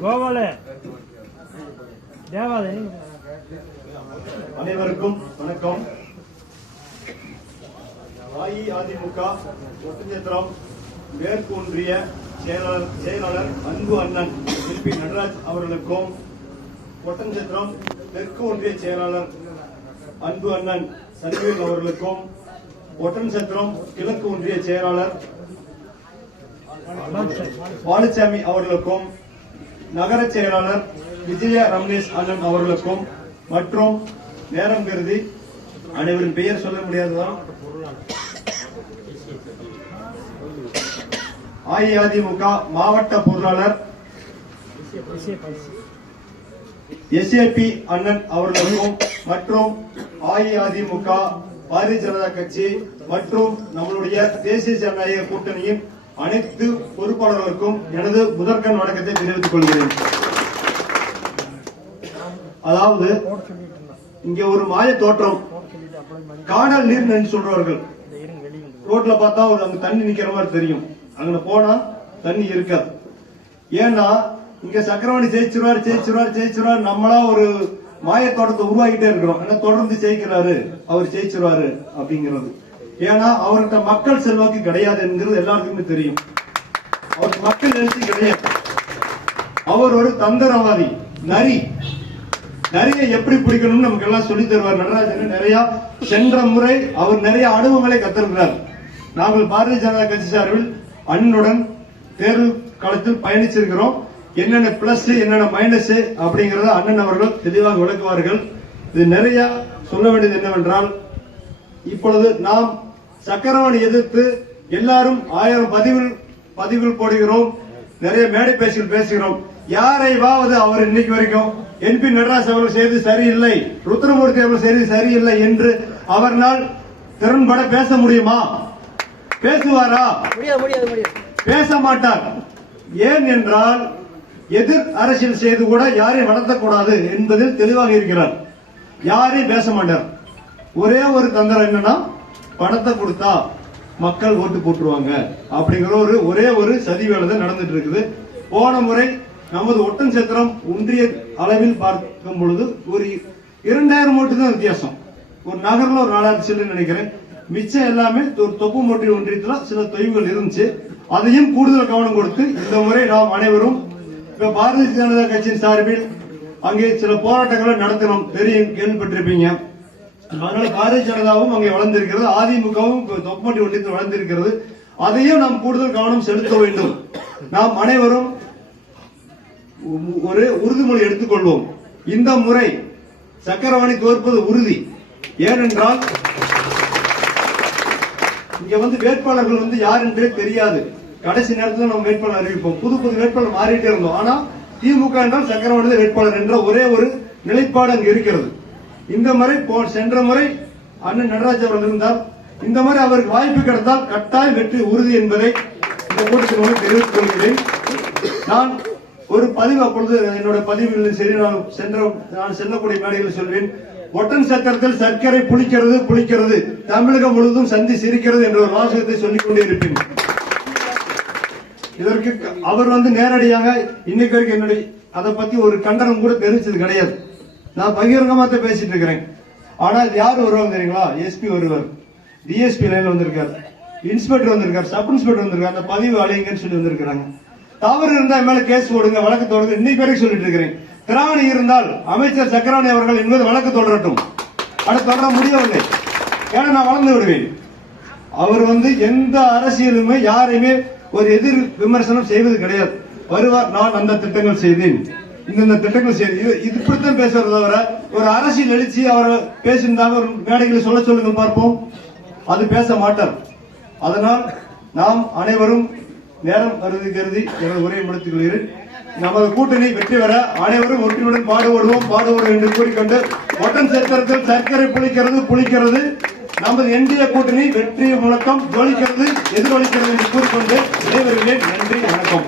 கோபாலு. தேவாதை அனைவருக்கும் வணக்கம். அஇஅதிமுக ஒட்டுச்சத்திரம் மேற்கு ஒன்றிய செயலாளர் செயலாளர் அன்பு அண்ணன் பி நடராஜ் அவர்களுக்கும் ஒட்டஞ்சத்திரம் தெற்கு ஒன்றிய செயலாளர் அன்பு அண்ணன் சன்வீர் அவர்களுக்கும் ஒட்டன்சத்திரம் கிழக்கு ஒன்றிய செயலாளர் பாலுசாமி அவர்களுக்கும் நகர செயலாளர் விஜய ரமேஷ் அண்ணன் அவர்களுக்கும் மற்றும் நேரம் கருதி அனைவரின் பெயர் சொல்ல முடியாதுதான் அஇஅதிமுக மாவட்ட பொருளாளர் எஸ்ஏபி அண்ணன் அவர்களுக்கும் மற்றும் அஇஅதிமுக பாரதிய ஜனதா கட்சி மற்றும் நம்மளுடைய தேசிய ஜனநாயக கூட்டணியின் அனைத்து பொறுப்பாளர்களுக்கும் எனது முதற்கண் வணக்கத்தை தெரிவித்துக் கொள்கிறேன். அதாவது இங்க ஒரு மாய தோற்றம். காணல் நீர் சொல்றவர்கள். ரோட்ல பார்த்தா ஒரு அங்க தண்ணி நிக்கிற மாதிரி தெரியும். அங்க போனா தண்ணி இருக்காது. ஏன்னா இங்க சக்கரவாணி ஜெயிச்சிருவார் ஜெயிச்சிருவார் ஜெயிச்சிருவார். நம்மளா ஒரு மாய தோட்டத்தை உருவாக்கிட்டே இருக்கிறோம். ஏன்னா தொடர்ந்து ஜெயிக்கிறாரு? அவர் ஜெயிச்சிருவாரு அப்படிங்கிறது. ஏன்னா அவர்கிட்ட மக்கள் செல்வாக்கு கிடையாது என்கிறது எல்லாருக்குமே தெரியும். அவருக்கு மக்கள் எழுச்சி கிடையாது. அவர் ஒரு தந்திரவாதி நரி. நிறைய எப்படி பிடிக்கணும்னு நமக்கு எல்லாம் சொல்லி தருவார் நடராஜன். நிறைய சென்ற முறை அவர் நிறைய அனுபவங்களை கத்திருக்கிறார் நாங்கள் பாரதிய ஜனதா கட்சி சார்பில் அண்ணனுடன் தேர்வு காலத்தில் பயணிச்சிருக்கிறோம். என்னென்ன பிளஸ் என்னென்ன மைனஸ் அப்படிங்கறத அண்ணன் அவர்கள் தெளிவாக விளக்குவார்கள். இது நிறைய சொல்ல வேண்டியது என்னவென்றால் இப்பொழுது நாம் சக்கரவாணி எதிர்த்து எல்லாரும் ஆயிரம் பதிவில் பதிவில் போடுகிறோம். நிறைய மேடை பேச்சில் பேசுகிறோம். யாரைவாவது அவர் இன்னைக்கு வரைக்கும் என்பி நடராஜ் அவர்கள் செய்து சரியில்லை ருத்ரமூர்த்தி அவர்கள் செய்து சரியில்லை என்று அவர்னால் திறன்பட பேச முடியுமா? பேசுவாரா? பேச மாட்டார். ஏன் என்றால் எதிர் அரசியல் செய்து கூட யாரையும் நடத்தக்கூடாது என்பதில் தெளிவாக இருக்கிறார். யாரையும் பேச மாட்டார். ஒரே ஒரு தந்திரம் என்னன்னா பணத்தை கொடுத்தா மக்கள் ஓட்டு போட்டுருவாங்க. அப்படிங்கிற ஒரு ஒரே ஒரு சதி வேலை தான் நடந்துட்டு இருக்குது போன முறை நமது ஒட்டன் சத்திரம் ஒன்றிய அளவில் பார்க்கும் பொழுது ஒரு இரண்டாயிரம் ஓட்டு தான் வித்தியாசம். ஒரு நகரில் ஒரு நாலாயிரம் சில்லு நினைக்கிறேன். மிச்சம் எல்லாமே ஒரு தொப்பு மொட்டி ஒன்றியத்தில் சில தொய்வுகள் இருந்துச்சு. அதையும் கூடுதல் கவனம் கொடுத்து இந்த முறை நாம் அனைவரும் இப்ப பாரதிய ஜனதா கட்சியின் சார்பில் அங்கே சில போராட்டங்களை நடத்தினோம் தெரியும் கேள்விப்பட்டிருப்பீங்க. அதனால பாரதிய ஜனதாவும் அங்கே வளர்ந்திருக்கிறது. அதிமுகவும் தொப்பமட்டி ஒன்றியத்தில் வளர்ந்திருக்கிறது. அதையும் நாம் கூடுதல் கவனம் செலுத்த வேண்டும். நாம் அனைவரும் ஒரு உறுதிமொழி எடுத்துக்கொள்வோம். இந்த முறை சக்கரவாணி தோற்பது உறுதி. ஏனென்றால் இங்க வந்து வேட்பாளர்கள் வந்து யார் என்றே தெரியாது. கடைசி நேரத்தில் நம்ம வேட்பாளர் அறிவிப்போம். புது புது வேட்பாளர் மாறிட்டே இருந்தோம். ஆனா திமுக என்றால் சக்கரவாணி வேட்பாளர் என்ற ஒரே ஒரு நிலைப்பாடு அங்கு இருக்கிறது. இந்த முறை போ- சென்ற முறை அண்ணன் நடராஜ் அவர்கள் இருந்தார் இந்த முறை அவருக்கு வாய்ப்பு கிடைத்தால் கட்டாயம் வெற்றி உறுதி என்பதை இந்த கூட்டத்தில் மூலம் தெரிவித்துக் கொள்கிறேன். நான் ஒரு பதிவு அப்பொழுது என்னோட பதிவில் சரி நான் சென்ற நான் செல்லக்கூடிய மேடைகளில் சொல்வேன். ஒட்டன் சக்கரத்தில் சர்க்கரை புளிக்கிறது புளிக்கிறது. தமிழகம் முழுவதும் சந்தி சிரிக்கிறது என்ற ஒரு வாசகத்தை சொல்லிக் கொண்டே இருப்பேன். இதற்கு அவர் வந்து நேரடியாக இன்னைக்கு வரைக்கும் என்னுடைய அதை பத்தி ஒரு கண்டனம் கூட தெரிவிச்சது கிடையாது. நான் பகிரங்கமா தான் பேசிட்டு இருக்கிறேன் ஆனால் யார் வருவாங்க தெரியுங்களா? எஸ்பி வருவார். டிஎஸ்பி லைன்ல வந்திருக்காரு. இன்ஸ்பெக்டர் வந்திருக்காரு சப் இன்ஸ்பெக்டர் வந்திருக்காரு. அந்த பதிவு அழைங்கன்னு சொல்லி வந்திருக்கிறாங்க. தவறு இருந்தா மேல கேஸ் போடுங்க வழக்கு தொடருங்க. இன்னைக்கு வரைக்கும் சொல்லிட்டு இருக்கிறேன் திராணி இருந்தால் அமைச்சர் சக்கராணி அவர்கள் என்பது வழக்கு தொடரட்டும். அது தொடர முடியவில்லை. ஏன்னா நான் வளர்ந்து விடுவேன். அவர் வந்து எந்த அரசியலுமே யாரையுமே ஒரு எதிர் விமர்சனம் செய்வது கிடையாது. வருவார் நான் அந்த திட்டங்கள் செய்தேன் இந்தந்த திட்டங்கள் செய்து இது இப்படித்தான் பேசுறது தவிர ஒரு அரசியல் எழுச்சி அவர் பேசியிருந்தாங்க ஒரு மேடைகளை சொல்ல சொல்லுங்க பார்ப்போம். அது பேச மாட்டார். அதனால் நாம் அனைவரும் நேரம் கருதி கருதி எனது உரையை முடித்துக் கொள்கிறேன். நமது கூட்டணி வெற்றி பெற அனைவரும் ஒற்றுமையுடன் பாடுபடுவோம். பாடுபடுவோம் என்று கூறிக்கொண்டு ஒட்டன் சேர்த்தரத்தில் சர்க்கரை புளிக்கிறது புளிக்கிறது. நமது என்டிஏ கூட்டணி வெற்றி முழக்கம் ஜோலிக்கிறது எதிரொலிக்கிறது என்று கூறிக்கொண்டு அனைவருமே நன்றி வணக்கம்.